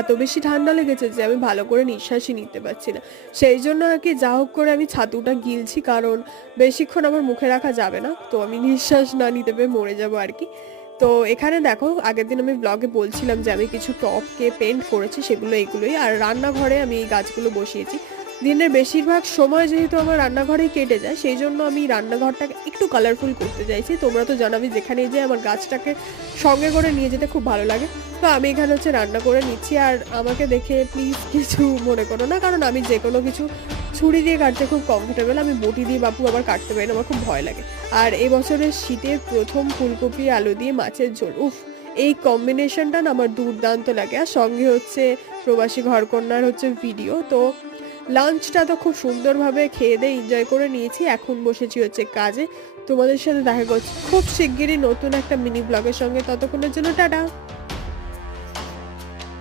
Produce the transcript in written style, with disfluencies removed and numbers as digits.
এত বেশি ঠান্ডা লেগেছে যে আমি ভালো করে নিঃশ্বাসই নিতে পারছি না। সেই জন্য আরকি যা হোক করে আমি ছাতুটা গিলছি, কারণ বেশিক্ষণ আমার মুখে রাখা যাবে না। তো আমি নিঃশ্বাস না নিতে পেয়ে মরে যাবো আরকি। তো এখানে দেখো, আগের দিন আমি ব্লগে বলছিলাম যে আমি কিছু টবকে পেইন্ট করেছি, সেগুলো এগুলোই। আর রান্নাঘরে আমি এই গাছগুলো বসিয়েছি। দিনের বেশিরভাগ সময় যেহেতু আমার রান্নাঘরেই কেটে যায়, সেইজন্য আমি রান্নাঘরটাকে একটু কালারফুল করতে চাইছি। তোমরা তো জানো আমি যেখানেই যাই আমার গাছটাকে সঙ্গে করে নিয়ে যেতে খুব ভালো লাগে। তো আমি এখানে হচ্ছে রান্না করে নিচ্ছি। আর আমাকে দেখে প্লিজ কিছু মনে করো না, কারণ আমি যেকোনো কিছু ছুরি দিয়ে কাটতে খুব কমফোর্টেবল। আমি বটি দিয়ে বাপু আবার কাটতে পারি না, আমার খুব ভয় লাগে। আর এবছরের শীতের প্রথম ফুলকপি আলু দিয়ে মাছের ঝোল, উফ! এই কম্বিনেশনটা না আমার দুর্দান্ত লাগে। আর সঙ্গে হচ্ছে প্রবাসী ঘরকন্যার হচ্ছে ভিডিও। তো লাঞ্চটা তো খুব সুন্দরভাবে খেয়ে দেয়ে এনজয় করে নিয়েছি। এখন বসেছি হচ্ছে কাজে। তোমাদের সাথে দেখা করছি খুব শিগগিরই নতুন একটা মিনি ব্লগের সঙ্গে। ততক্ষণের জন্য টাটা।